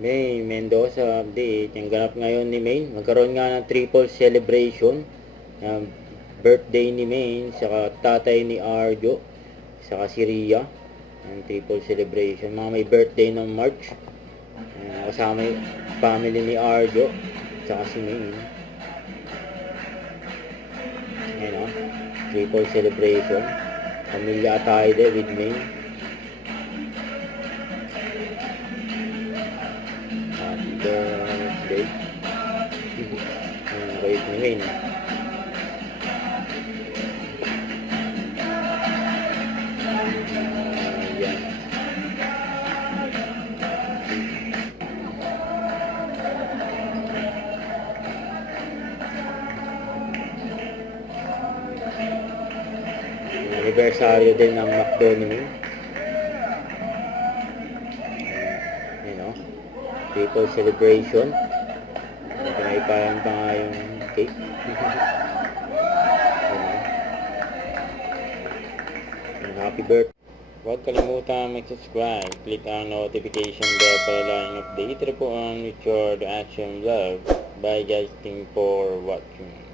May Mendoza update. Yung ganap ngayon ni Maine. Magkaroon nga ng triple celebration. Birthday ni Maine, saka tatay ni Arjo, saka si Ria. Yung triple celebration. Mga may birthday ng March. Kasama yung family ni Arjo, saka si Maine. Ayan o. Triple celebration. Pamilya Atayde with Maine. Happy birthday. Ang wait ni Maine. Anibersaryo din ng McDo ni Maine. Yun o. Triple celebration. Pinaipayan pa nga yung cake. Happy birthday. Huwag kalimutan mag-subscribe. Click ang notification bell para laging update po ang Richard Action Vlog. Bye guys. Thank you for watching.